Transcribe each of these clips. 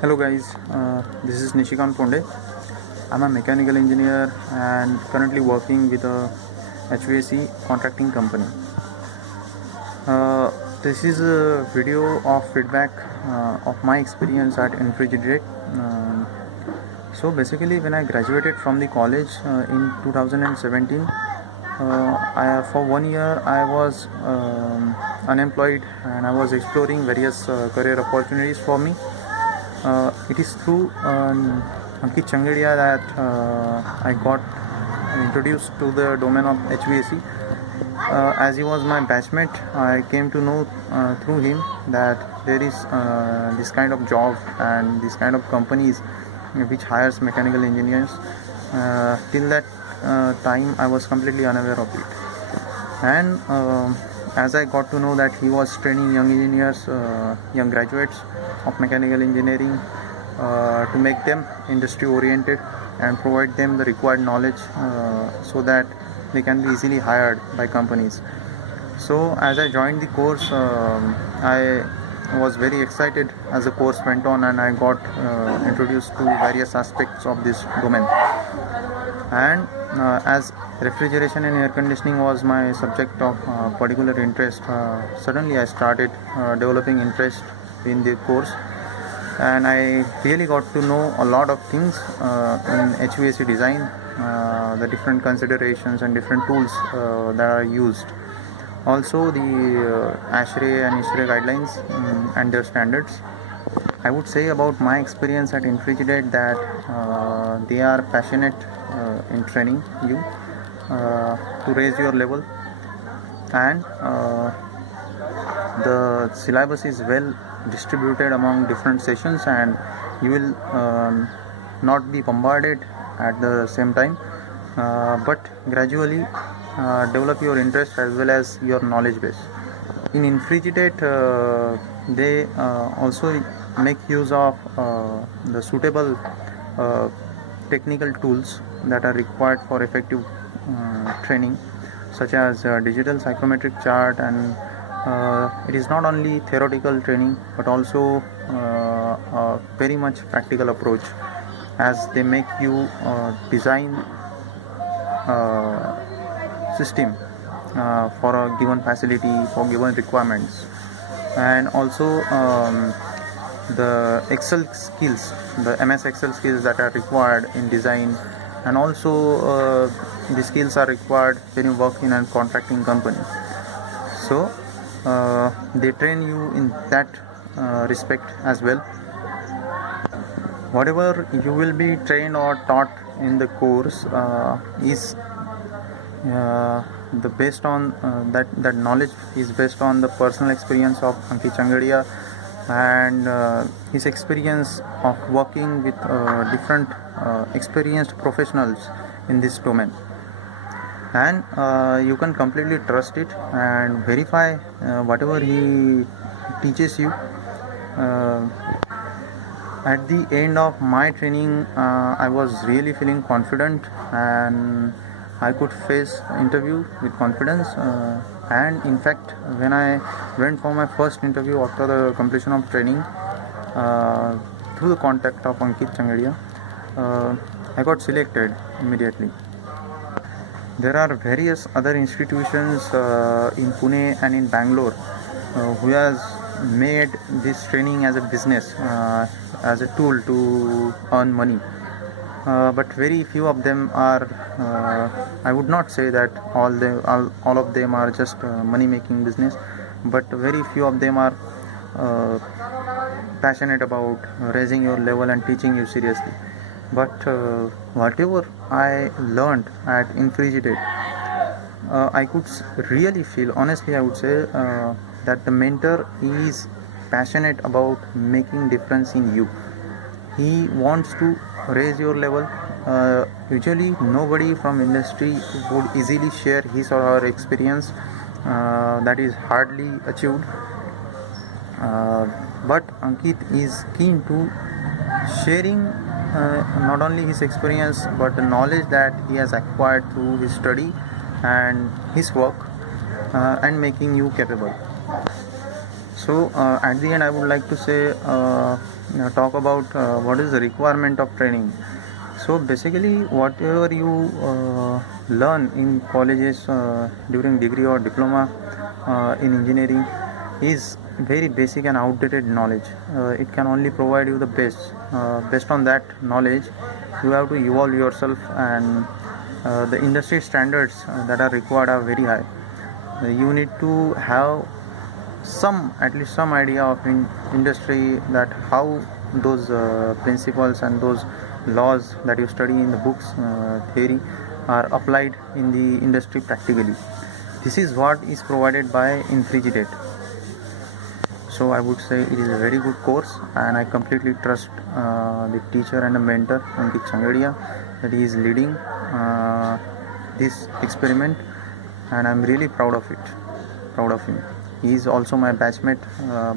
Hello guys, this is Nishikant Ponde. I'm a mechanical engineer and currently working with a HVAC contracting company. This is a video of feedback of my experience at Infrigidrate. So basically, when I graduated from the college in 2017, for 1 year I was unemployed and I was exploring various career opportunities for me. It is through Ankit Changadia that I got introduced to the domain of HVAC. As he was my batchmate, I came to know through him that there is this kind of job and this kind of companies which hires mechanical engineers. Till that time, I was completely unaware of it. And as I got to know that he was training young engineers, young graduates of mechanical engineering to make them industry oriented and provide them the required knowledge so that they can be easily hired by companies. So as I joined the course, I was very excited as the course went on and I got introduced to various aspects of this domain. And as refrigeration and air conditioning was my subject of particular interest, suddenly I started developing interest in the course, and I really got to know a lot of things in HVAC design, the different considerations and different tools that are used. Also the ASHRAE and ISHRAE guidelines and their standards. I would say about my experience at Infrigidrate that they are passionate in training you to raise your level, and the syllabus is well distributed among different sessions, and you will not be bombarded at the same time, but gradually develop your interest as well as your knowledge base. In Infrigidrate, they also make use of the suitable technical tools that are required for effective training, such as digital psychometric chart, and it is not only theoretical training but also very much practical approach, as they make you design system for a given facility for given requirements, and also the Excel skills, the MS Excel skills that are required in design, and also the skills are required when you work in a contracting company. So they train you in that respect as well. Whatever you will be trained or taught in the course is the based on that knowledge is based on the personal experience of Ankit Changadia and his experience of working with different experienced professionals in this domain, and you can completely trust it and verify whatever he teaches you. At the end of my training, I was really feeling confident and I could face interview with confidence. And in fact, when I went for my first interview after the completion of training, through the contact of Ankit Changadia, I got selected immediately. There are various other institutions in Pune and in Bangalore who has made this training as a business, as a tool to earn money. But very few of them are, I would not say that all of them are just money making business, but very few of them are passionate about raising your level and teaching you seriously. But whatever I learned at Infrigidrate, I could really feel, honestly I would say, that the mentor is passionate about making difference in you. He wants to raise your level. Usually nobody from industry would easily share his or her experience, that is hardly achieved, but Ankit is keen to sharing not only his experience but the knowledge that he has acquired through his study and his work, and making you capable. So at the end I would like to say, talk about what is the requirement of training. So basically, whatever you learn in colleges during degree or diploma in engineering is very basic and outdated knowledge. It can only provide you the best. Based on that knowledge, you have to evolve yourself, and the industry standards that are required are very high. You need to have at least some idea of industry, that how those principles and those laws that you study in the books theory are applied in the industry practically. This is what is provided by Infrigidate. So I would say it is a very good course, and I completely trust the teacher and the mentor Ankit Changadia, that he is leading this experiment, and I'm really proud of it, proud of him. He is also my batchmate,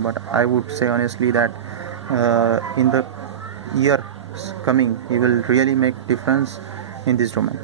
but I would say honestly that in the years coming, he will really make difference in this domain.